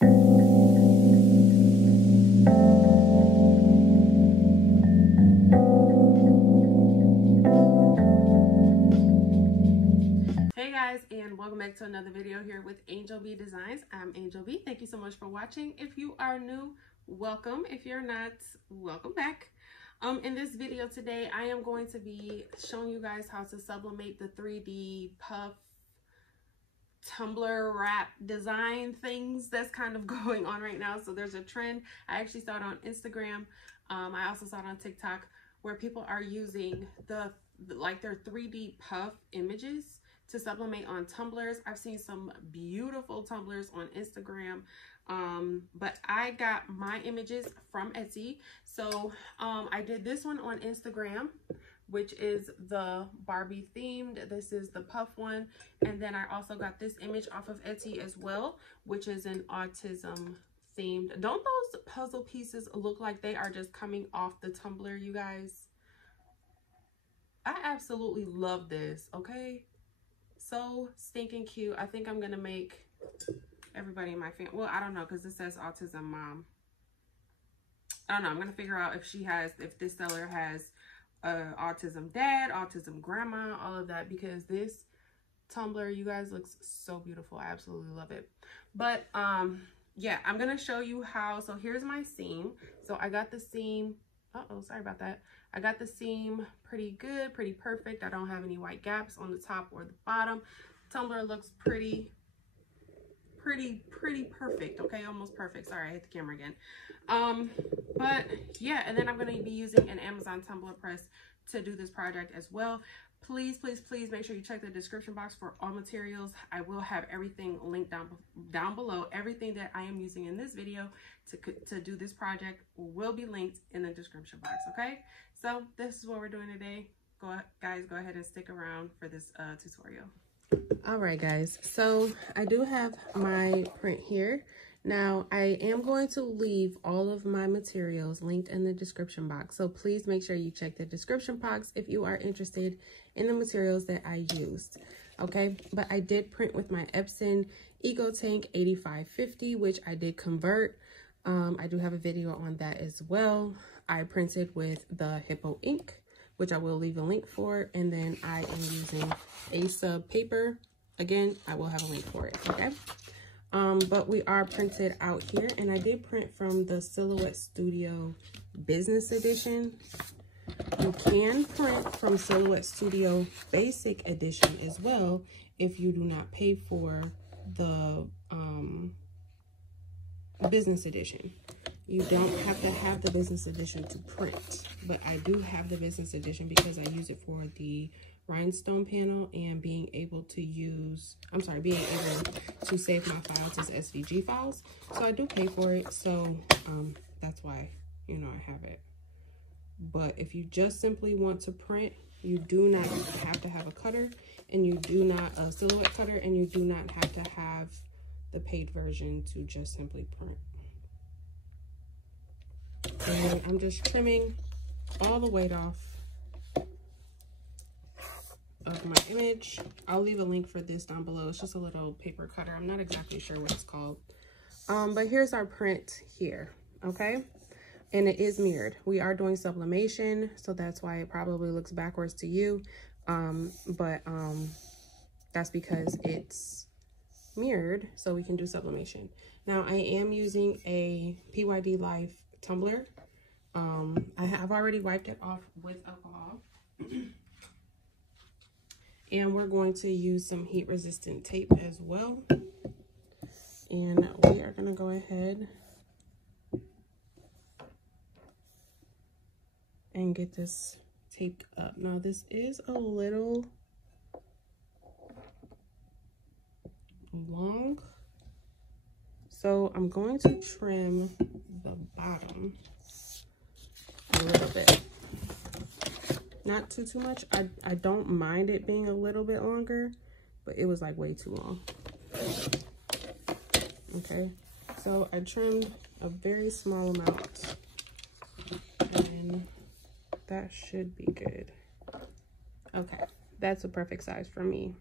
Hey guys, and welcome back to another video here with Angel B Designs. I'm Angel B. Thank you so much for watching. If you are new, welcome. If you're not, welcome back. In this video today, I am going to be showing you guys how to sublimate the 3D puff tumbler wrap design things that's kind of going on right now. So there's a trend. I actually saw it on Instagram. I also saw it on TikTok where people are using their 3D puff images to sublimate on tumblers. I've seen some beautiful tumblers on Instagram, but I got my images from Etsy. So I did this one on Instagram, which is the Barbie themed. This is the puff one. And then I also got this image off of Etsy as well, which is an autism themed. Don't those puzzle pieces look like they are just coming off the tumbler, you guys? I absolutely love this, okay? So stinking cute. I think I'm gonna make everybody in my family, well, I don't know, because this says autism mom. I don't know. I'm gonna figure out if this seller has autism dad, autism grandma, all of that, because this tumbler, you guys, looks so beautiful. I absolutely love it. But yeah, I'm gonna show you how. So here's my seam. So I got the seam, sorry about that. I got the seam pretty good, pretty perfect. I don't have any white gaps on the top or the bottom. Tumbler looks pretty perfect, okay? Almost perfect. Sorry, I hit the camera again. But yeah, and then I'm going to be using an Amazon tumbler press to do this project as well. Please make sure you check the description box for all materials. I will have everything linked down below. Everything that I am using in this video to do this project will be linked in the description box, okay? So this is what we're doing today. Guys, go ahead and stick around for this tutorial. All right, guys, so I do have my print here. Now, I am going to leave all of my materials linked in the description box. So please make sure you check the description box if you are interested in the materials that I used. Okay, but I did print with my Epson EcoTank 8550, which I did convert. I do have a video on that as well. I printed with the Hippo ink, which I will leave a link for. And then I am using a sub paper. Again, I will have a link for it, okay? But we are printed out here, and I did print from the Silhouette Studio Business Edition. You can print from Silhouette Studio Basic Edition as well if you do not pay for the Business Edition. You don't have to have the Business Edition to print, but I do have the Business Edition because I use it for the rhinestone panel and being able to save my files as SVG files. So I do pay for it, so that's why, you know, I have it. But if you just simply want to print, you do not have to have a cutter, and you do not a Silhouette cutter, and you do not have to have the paid version to just simply print. And I'm just trimming all the weight off of my image. I'll leave a link for this down below. It's just a little paper cutter. I'm not exactly sure what it's called. But here's our print here, okay? And it is mirrored. We are doing sublimation, so that's why it probably looks backwards to you. That's because it's mirrored, so we can do sublimation. Now, I am using a PYD Life tumbler. I have already wiped it off with alcohol. And we're going to use some heat resistant tape as well. And we are going to go ahead and get this taped up. Now, this is a little long, so I'm going to trim the bottom a little bit. Not too much. I don't mind it being a little bit longer, but it was like way too long. Okay, so I trimmed a very small amount, and that should be good. Okay, that's a perfect size for me.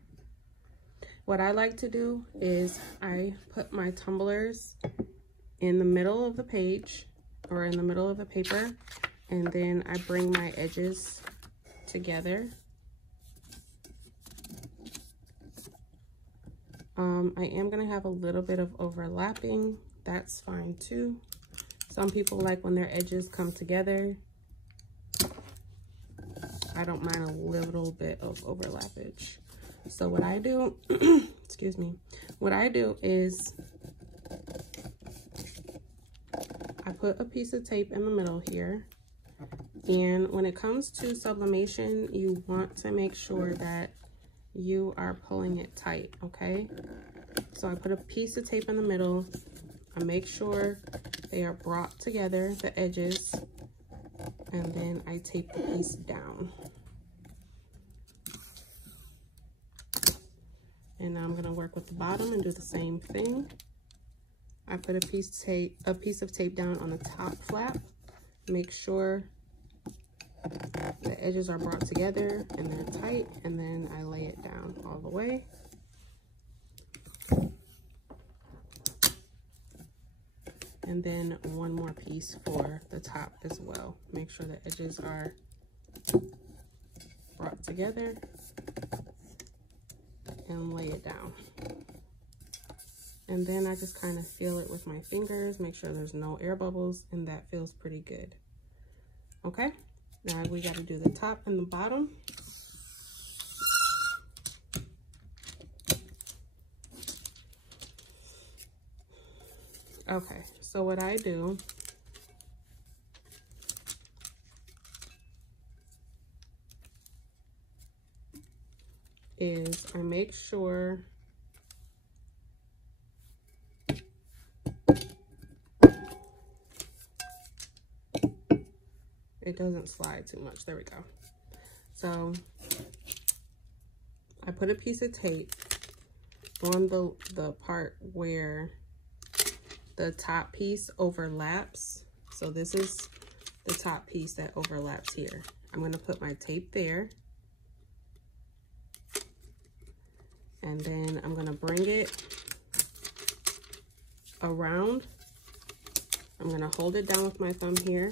What I like to do is I put my tumblers in the middle of the page or in the middle of the paper, and then I bring my edges together. I am gonna have a little bit of overlapping. That's fine too. Some people like when their edges come together. I don't mind a little bit of overlappage. So what I do, excuse me, what I do is I put a piece of tape in the middle here. And when it comes to sublimation, you want to make sure that you are pulling it tight, okay? So I put a piece of tape in the middle. I make sure they are brought together, the edges, and then I tape the piece down. And now I'm gonna work with the bottom and do the same thing. I put a piece of tape down on the top flap. Make sure the edges are brought together and they're tight, and then I lay it down all the way. And then one more piece for the top as well. Make sure the edges are brought together and lay it down. And then I just kind of feel it with my fingers, make sure there's no air bubbles, and that feels pretty good. Okay, now we got to do the top and the bottom. Okay, so what I do is I make sure it doesn't slide too much. There we go. So I put a piece of tape on the part where the top piece overlaps. So this is the top piece that overlaps here. I'm going to put my tape there. And then I'm going to bring it around. I'm going to hold it down with my thumb here,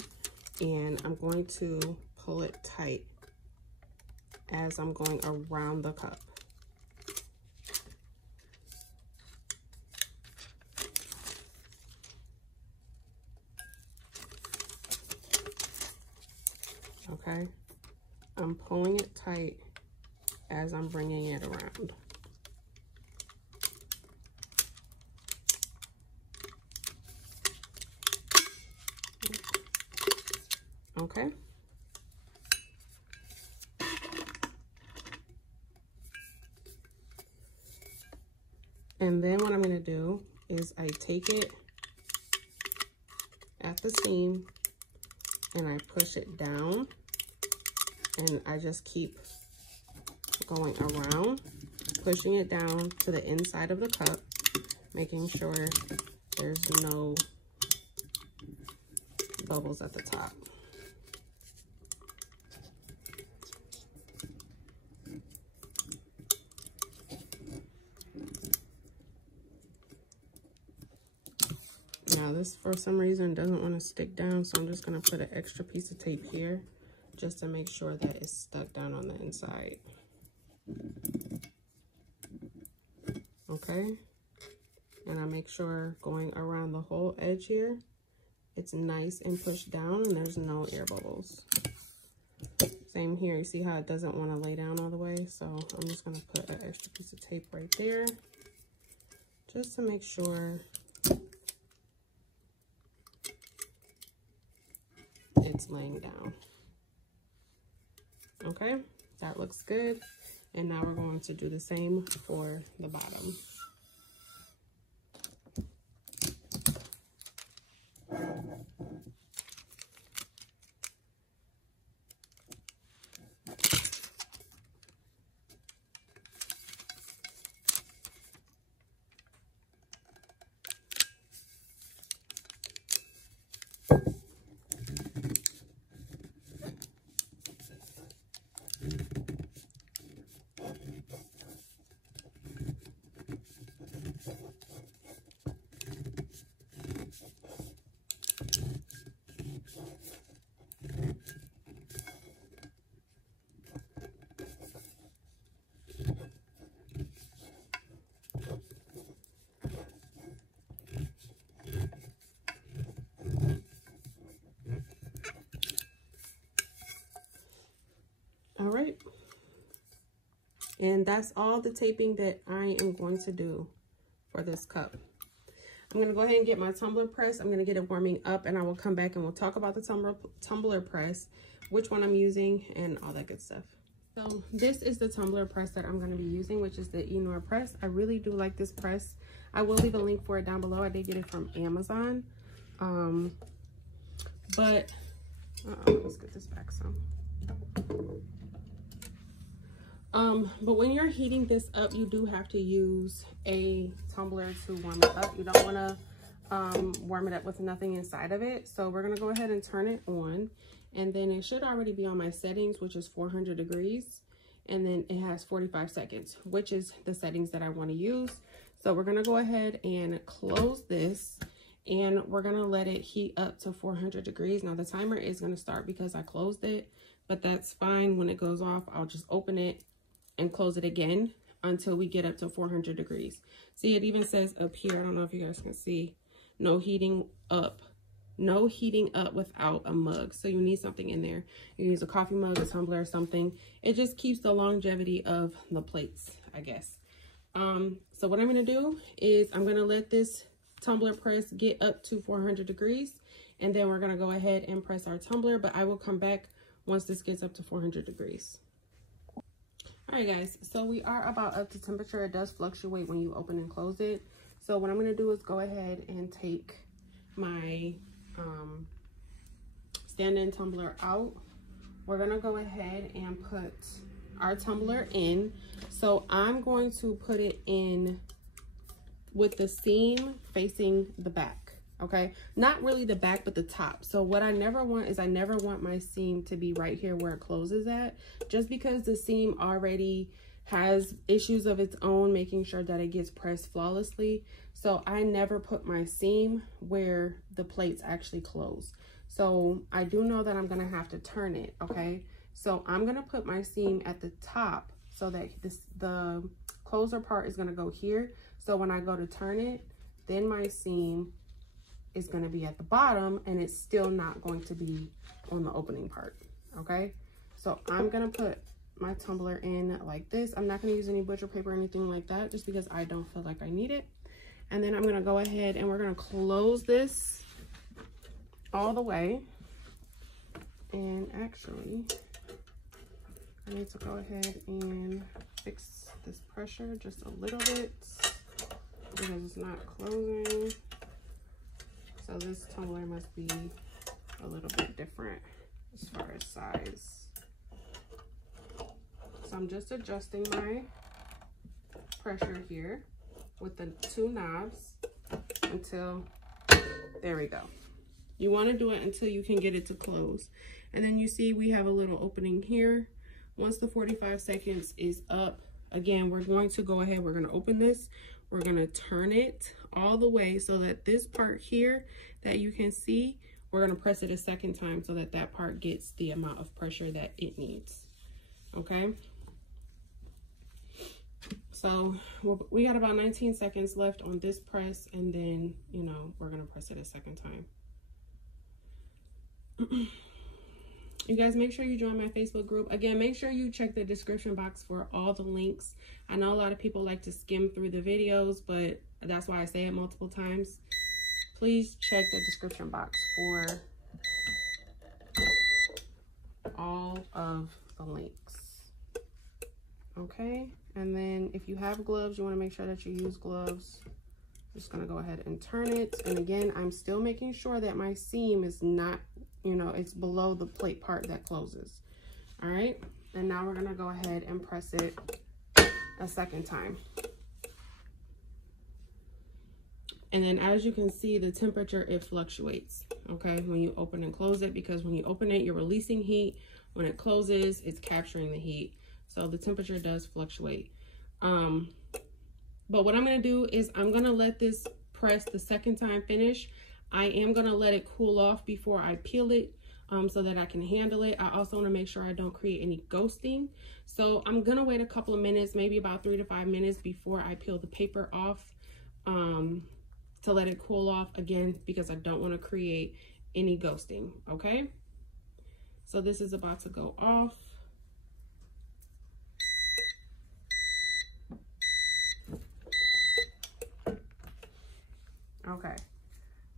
and I'm going to pull it tight as I'm going around the cup. Okay, I'm pulling it tight as I'm bringing it around. Okay. And then what I'm going to do is I take it at the seam and I push it down, and I just keep going around, pushing it down to the inside of the cup, making sure there's no bubbles at the top. Now this, for some reason, doesn't want to stick down, so I'm just going to put an extra piece of tape here just to make sure that it's stuck down on the inside. Okay, and I make sure going around the whole edge here, it's nice and pushed down and there's no air bubbles. Same here, you see how it doesn't want to lay down all the way, so I'm just going to put an extra piece of tape right there just to make sure it's laying down. Okay, that looks good. And now we're going to do the same for the bottom. And that's all the taping that I am going to do for this cup. I'm going to go ahead and get my tumbler press. I'm going to get it warming up, and I will come back and we'll talk about the tumbler press, which one I'm using, and all that good stuff. So this is the tumbler press that I'm going to be using, which is the Enor press. I really do like this press. I will leave a link for it down below. I did get it from Amazon. Let's get this back some. But when you're heating this up, you do have to use a tumbler to warm it up. You don't want to warm it up with nothing inside of it. So we're going to go ahead and turn it on. And then it should already be on my settings, which is 400 degrees. And then it has 45 seconds, which is the settings that I want to use. So we're going to go ahead and close this. And we're going to let it heat up to 400 degrees. Now the timer is going to start because I closed it. But that's fine. When it goes off, I'll just open it and close it again until we get up to 400 degrees. See, it even says up here, I don't know if you guys can see, no heating up without a mug. So you need something in there. You use a coffee mug, a tumbler, or something. It just keeps the longevity of the plates, I guess. So what I'm going to do is I'm going to let this tumbler press get up to 400 degrees, and then we're going to go ahead and press our tumbler, but I will come back once this gets up to 400 degrees. All right, guys, so we are about up to temperature. It does fluctuate when you open and close it. So what I'm going to do is go ahead and take my stand-in tumbler out. We're going to go ahead and put our tumbler in. So I'm going to put it in with the seam facing the back. Okay, not really the back, but the top. So what I never want is I never want my seam to be right here where it closes at, just because the seam already has issues of its own, making sure that it gets pressed flawlessly. So I never put my seam where the plates actually close. So I do know that I'm going to have to turn it. Okay, so I'm going to put my seam at the top so that the closer part is going to go here. So when I go to turn it, then my seam is going to be at the bottom, and it's still not going to be on the opening part. Okay, so I'm going to put my tumbler in like this. I'm not going to use any butcher paper or anything like that, just because I don't feel like I need it. And then I'm going to go ahead and we're going to close this all the way. And actually, I need to go ahead and fix this pressure just a little bit because it's not closing. So this tumbler must be a little bit different as far as size. So I'm just adjusting my pressure here with the two knobs until, there we go. You want to do it until you can get it to close. And then you see we have a little opening here. Once the 45 seconds is up, again, we're going to go ahead, we're going to open this. We're going to turn it all the way so that this part here that you can see, we're going to press it a second time so that that part gets the amount of pressure that it needs. Okay. So we got about 19 seconds left on this press, and then, you know, we're going to press it a second time. You guys, make sure you join my Facebook group. Again, make sure you check the description box for all the links. I know a lot of people like to skim through the videos, but that's why I say it multiple times. Please check the description box for all of the links. Okay, and then if you have gloves, you want to make sure that you use gloves. Just going to go ahead and turn it. And again, I'm still making sure that my seam is not, you know, it's below the plate part that closes. All right, and now we're going to go ahead and press it a second time. And then as you can see, the temperature, it fluctuates, okay, when you open and close it, because when you open it, you're releasing heat. When it closes, it's capturing the heat. So the temperature does fluctuate. But what I'm going to do is I'm going to let this press the second time finish. I am going to let it cool off before I peel it, so that I can handle it. I also want to make sure I don't create any ghosting. So I'm going to wait a couple of minutes, maybe about 3 to 5 minutes before I peel the paper off, to let it cool off again, because I don't want to create any ghosting. Okay. So this is about to go off. Okay.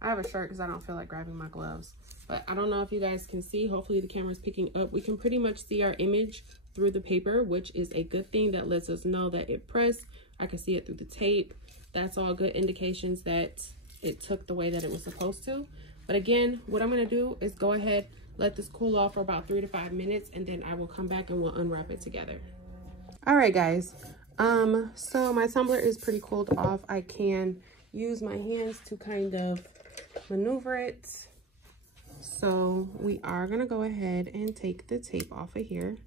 I have a shirt because I don't feel like grabbing my gloves. But I don't know if you guys can see. Hopefully the camera's picking up. We can pretty much see our image through the paper, which is a good thing. That lets us know that it pressed. I can see it through the tape. That's all good indications that it took the way that it was supposed to. But again, what I'm going to do is go ahead, let this cool off for about 3 to 5 minutes, and then I will come back and we'll unwrap it together. All right, guys. So my tumbler is pretty cooled off. I can use my hands to kind of maneuver it. So we are going to go ahead and take the tape off of here.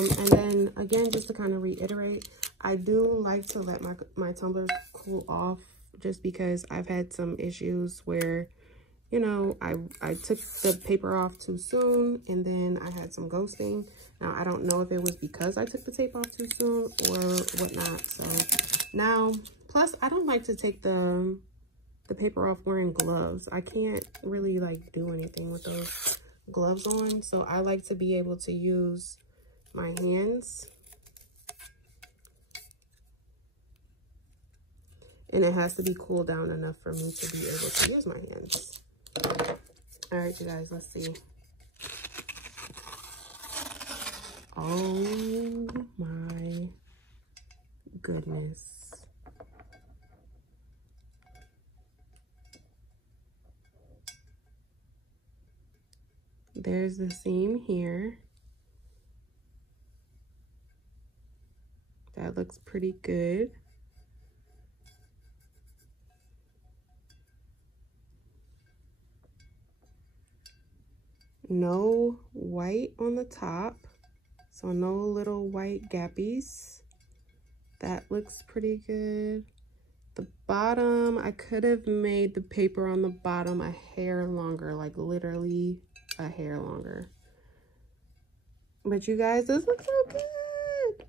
And then again, just to kind of reiterate, I do like to let my tumblers cool off, just because I've had some issues where, you know, I took the paper off too soon and then I had some ghosting. Now, I don't know if it was because I took the tape off too soon or whatnot. So now, plus I don't like to take the paper off wearing gloves. I can't really like do anything with those gloves on. So I like to be able to use my hands. And it has to be cooled down enough for me to be able to use my hands. All right, you guys, let's see. Oh my goodness. There's the seam here. That looks pretty good. No white on the top, so no little white gappies. That looks pretty good. The bottom, I could have made the paper on the bottom a hair longer, like literally a hair longer. But you guys, this looks so good.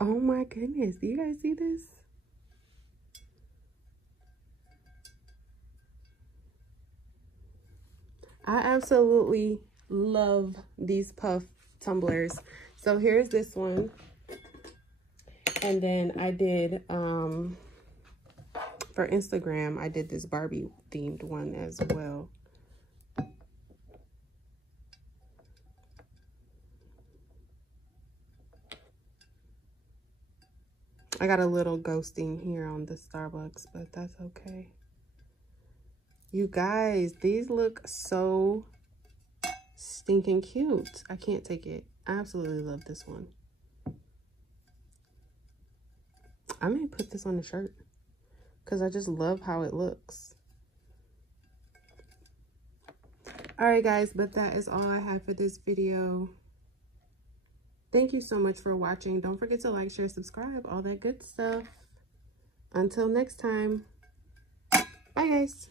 Oh my goodness, do you guys see this? I absolutely love these puff tumblers. So here's this one. And then I did, for Instagram, I did this Barbie themed one as well. I got a little ghosting here on the Starbucks, but that's okay. You guys, these look so stinking cute. I can't take it. I absolutely love this one. I may put this on the shirt because I just love how it looks. All right, guys, but that is all I have for this video. Thank you so much for watching. Don't forget to like, share, subscribe, all that good stuff. Until next time. Bye, guys.